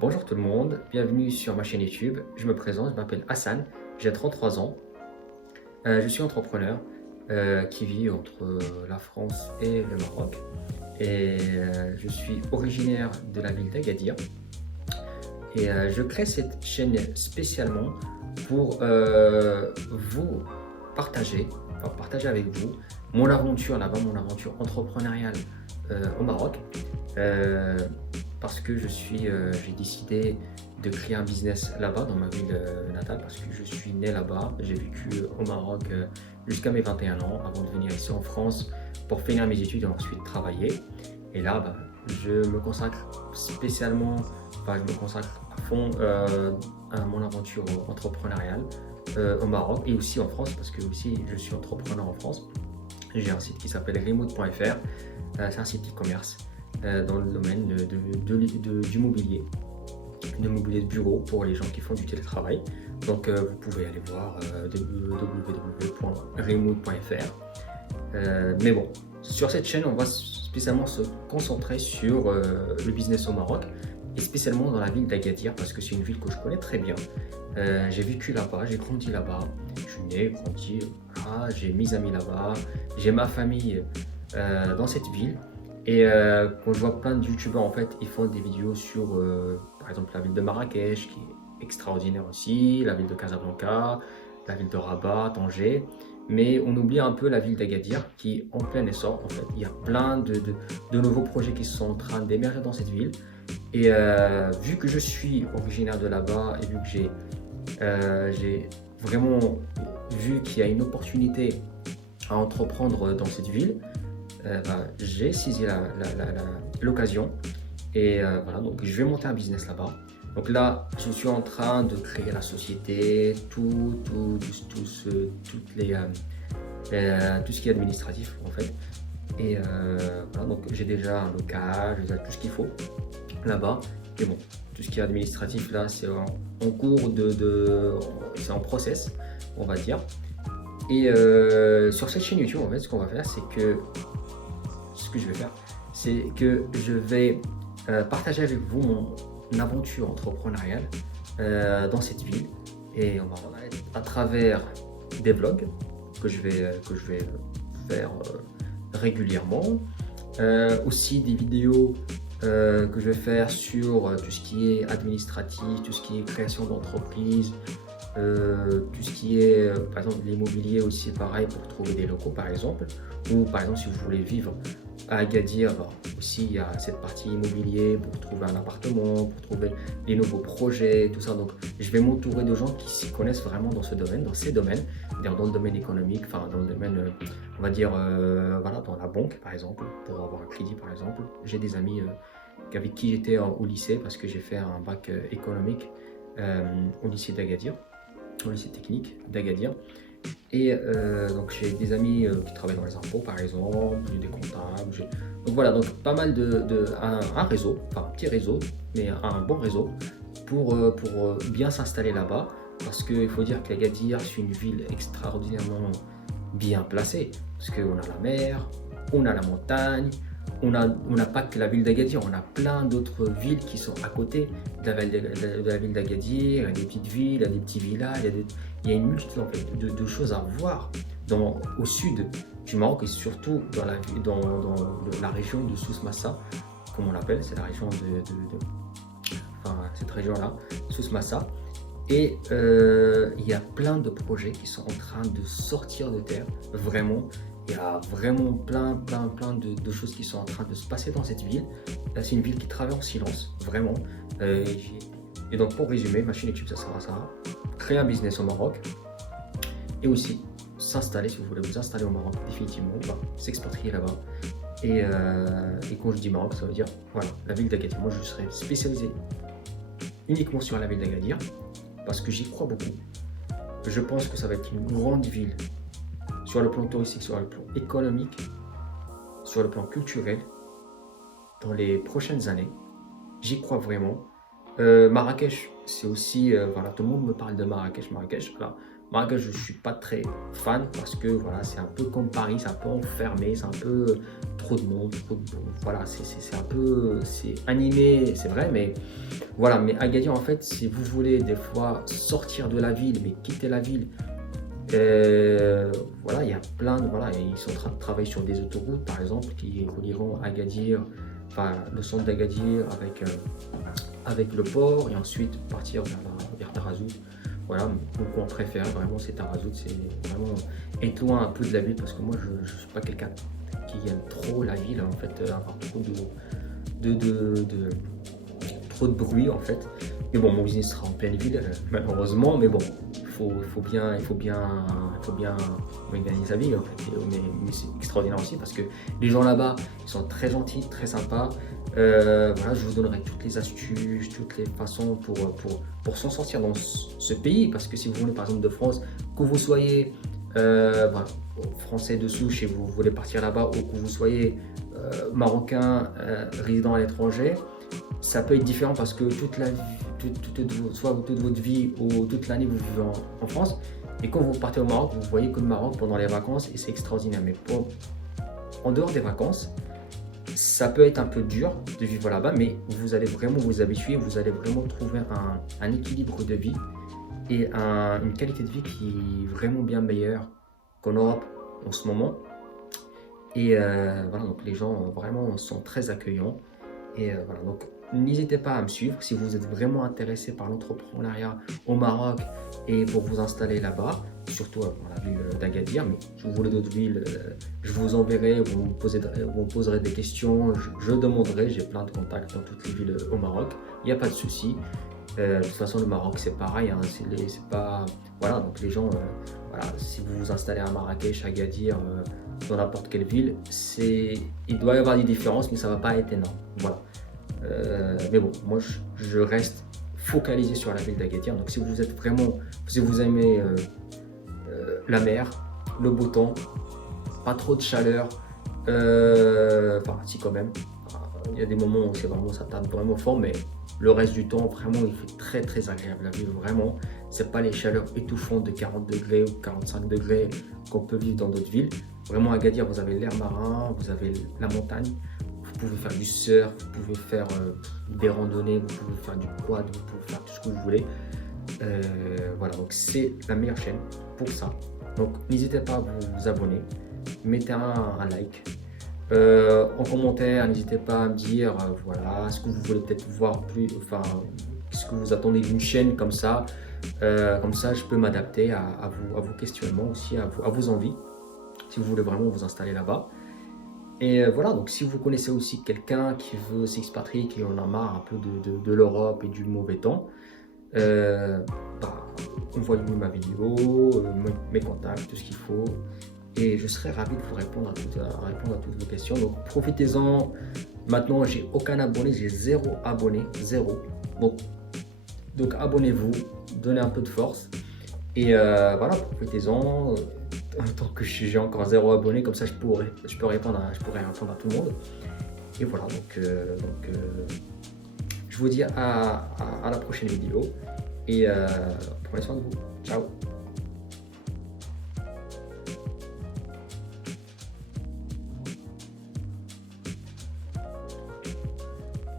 Bonjour tout le monde, bienvenue sur ma chaîne YouTube. Je me présente, je m'appelle Hassan, j'ai 33 ans. Je suis entrepreneur qui vit entre la France et le Maroc. Je suis originaire de la ville d'Agadir. Je crée cette chaîne spécialement pour vous partager, partager avec vous mon aventure là-bas, mon aventure entrepreneuriale au Maroc. Euh, Parce que j'ai décidé de créer un business là-bas, dans ma ville natale, parce que je suis né là-bas. J'ai vécu au Maroc jusqu'à mes 21 ans, avant de venir ici en France pour finir mes études et ensuite travailler. Et là, je me consacre spécialement, je me consacre à fond à mon aventure entrepreneuriale au Maroc et aussi en France, parce que aussi je suis entrepreneur en France. J'ai un site qui s'appelle remote.fr, c'est un site e-commerce dans le domaine du mobilier, de mobilier de bureau pour les gens qui font du télétravail. Donc vous pouvez aller voir www.remote.fr. Mais bon, sur cette chaîne, on va spécialement se concentrer sur le business au Maroc et spécialement dans la ville d'Agadir parce que c'est une ville que je connais très bien. J'ai vécu là-bas, j'ai grandi là-bas, je suis né, grandi là, j'ai mes amis là-bas, j'ai ma famille dans cette ville. Quand je vois plein de youtubeurs en fait, ils font des vidéos sur par exemple la ville de Marrakech qui est extraordinaire aussi, la ville de Casablanca, la ville de Rabat, Tanger. Mais on oublie un peu la ville d'Agadir qui est en plein essor en fait. Il y a plein de nouveaux projets qui sont en train d'émerger dans cette ville. Vu que je suis originaire de là-bas et vu que j'ai vraiment vu qu'il y a une opportunité à entreprendre dans cette ville, j'ai saisi l'occasion voilà, donc je vais monter un business là-bas. Donc là, je suis en train de créer la société, tout ce qui est administratif en fait. Voilà, donc j'ai déjà un local, j'ai déjà tout ce qu'il faut là-bas. Et bon, tout ce qui est administratif là, c'est en cours c'est en process, on va dire. Sur cette chaîne YouTube, en fait, ce qu'on va faire, ce que je vais faire, c'est que je vais partager avec vous mon aventure entrepreneuriale dans cette ville. Et on va à travers des vlogs que je vais faire régulièrement. Aussi des vidéos que je vais faire sur tout ce qui est administratif, tout ce qui est création d'entreprise, tout ce qui est, par exemple, l'immobilier aussi, pareil, pour trouver des locaux, par exemple. Ou, par exemple, si vous voulez vivre à Agadir, aussi, il y a cette partie immobilier pour trouver un appartement, pour trouver des nouveaux projets, tout ça. Donc, je vais m'entourer de gens qui s'y connaissent vraiment dans ce domaine, dans ces domaines, dans le domaine économique, enfin, dans le domaine, on va dire, voilà, dans la banque, par exemple, pour avoir un crédit, par exemple. J'ai des amis avec qui j'étais au lycée parce que j'ai fait un bac économique au lycée d'Agadir, au lycée technique d'Agadir. Donc j'ai des amis qui travaillent dans les impôts par exemple, j'ai des comptables, donc voilà, donc pas mal un réseau, enfin un petit réseau, mais un bon réseau pour bien s'installer là-bas, parce qu'il faut dire qu'Agadir c'est une ville extraordinairement bien placée, parce qu'on a la mer, on a la montagne, on n'a pas que la ville d'Agadir, on a plein d'autres villes qui sont à côté de la ville d'Agadir. Il y a des petites villes, il y a des petits villages, il y a une multitude en fait, de choses à voir au sud du Maroc et surtout dans la région de Souss Massa, comme on l'appelle, c'est la région enfin, cette région-là, Souss Massa. Il y a plein de projets qui sont en train de sortir de terre, vraiment. Il y a vraiment plein de choses qui sont en train de se passer dans cette ville. Là, c'est une ville qui travaille en silence, vraiment. Et donc, pour résumer, ma chaîne YouTube, ça sera ça. Créer un business au Maroc. Et aussi, s'installer, si vous voulez vous installer au Maroc, définitivement, s'expatrier là-bas. Et quand je dis Maroc, ça veut dire, voilà, la ville d'Agadir. Moi, je serai spécialisé uniquement sur la ville d'Agadir, parce que j'y crois beaucoup. Je pense que ça va être une grande ville sur le plan touristique, sur le plan économique, sur le plan culturel, dans les prochaines années. J'y crois vraiment. Marrakech, c'est aussi, voilà, tout le monde me parle de Marrakech. Voilà. Marrakech, je ne suis pas très fan parce que voilà, c'est un peu comme Paris, c'est un peu enfermé, c'est un peu trop de monde, voilà, c'est un peu, c'est animé, c'est vrai, mais voilà. Mais Agadir, en fait, si vous voulez des fois sortir de la ville, mais quitter la ville, euh, voilà, il y a plein de, voilà, ils sont en train de travailler sur des autoroutes, par exemple, qui relieront Agadir, enfin, le centre d'Agadir avec le port et ensuite partir vers Tarazout. Voilà, mon coin préféré vraiment c'est Tarazout, c'est vraiment être loin un peu de la ville parce que moi je ne suis pas quelqu'un qui aime trop la ville en fait, avoir de, trop de bruit en fait. Mais bon, mon business sera en pleine ville malheureusement, mais bon, il faut bien gagner sa vie en fait. Mais c'est extraordinaire aussi parce que les gens là-bas, ils sont très gentils, très sympas. Voilà, je vous donnerai toutes les astuces, toutes les façons pour s'en sortir dans ce pays. Parce que si vous venez par exemple de France, que vous soyez voilà, français de souche et vous voulez partir là-bas, ou que vous soyez marocain résident à l'étranger, ça peut être différent parce que soit toute votre vie ou toute l'année vous vivez en France. Et quand vous partez au Maroc, vous voyez que le Maroc pendant les vacances et c'est extraordinaire. Mais en dehors des vacances, ça peut être un peu dur de vivre là-bas, mais vous allez vraiment vous habituer, vous allez vraiment trouver un équilibre de vie et une qualité de vie qui est vraiment bien meilleure qu'en Europe en ce moment. Et voilà, donc les gens vraiment sont très accueillants. Et voilà, donc n'hésitez pas à me suivre si vous êtes vraiment intéressé par l'entrepreneuriat au Maroc et pour vous installer là-bas, surtout dans la ville d'Agadir. Mais si vous voulez d'autres villes, je vous enverrai, vous me poserez des questions, je demanderai, j'ai plein de contacts dans toutes les villes au Maroc, il n'y a pas de souci. De toute façon, le Maroc c'est pareil, hein, c'est pas. Voilà, donc les gens, voilà, si vous vous installez à Marrakech, Agadir, dans n'importe quelle ville, il doit y avoir des différences, mais ça va pas être énorme. Voilà. Mais bon, moi je reste focalisé sur la ville d'Agadir. Donc si vous êtes vraiment, si vous aimez la mer, le beau temps, pas trop de chaleur, enfin si quand même, il y a des moments où c'est vraiment, ça tape vraiment fort, mais le reste du temps, vraiment, il fait très très agréable à vivre, vraiment. C'est pas les chaleurs étouffantes de 40 degrés ou 45 degrés qu'on peut vivre dans d'autres villes. Vraiment, à Agadir, vous avez l'air marin, vous avez la montagne, vous pouvez faire du surf, vous pouvez faire des randonnées, vous pouvez faire du quad, vous pouvez faire tout ce que vous voulez. Voilà, donc c'est la meilleure chaîne pour ça. Donc n'hésitez pas à vous abonner, mettez un like. En commentaire, n'hésitez pas à me dire voilà, ce que vous voulez peut-être voir plus, enfin, ce que vous attendez d'une chaîne comme ça. Comme ça, je peux m'adapter à vos questionnements aussi, à vos envies, si vous voulez vraiment vous installer là-bas. Et voilà, donc si vous connaissez aussi quelqu'un qui veut s'expatrier, qui en a marre un peu de l'Europe et du mauvais temps, bah, envoyez-moi ma vidéo, mes contacts, tout ce qu'il faut. Et je serai ravi de vous répondre à toutes vos questions. Donc profitez-en. Maintenant, j'ai aucun abonné, j'ai 0 abonné, 0. Donc abonnez-vous, donnez un peu de force. Et voilà, profitez-en. Tant que j'ai encore 0 abonné, comme ça je pourrais répondre à tout le monde. Et voilà, donc je vous dis à la prochaine vidéo. Et prenez soin de vous. Ciao.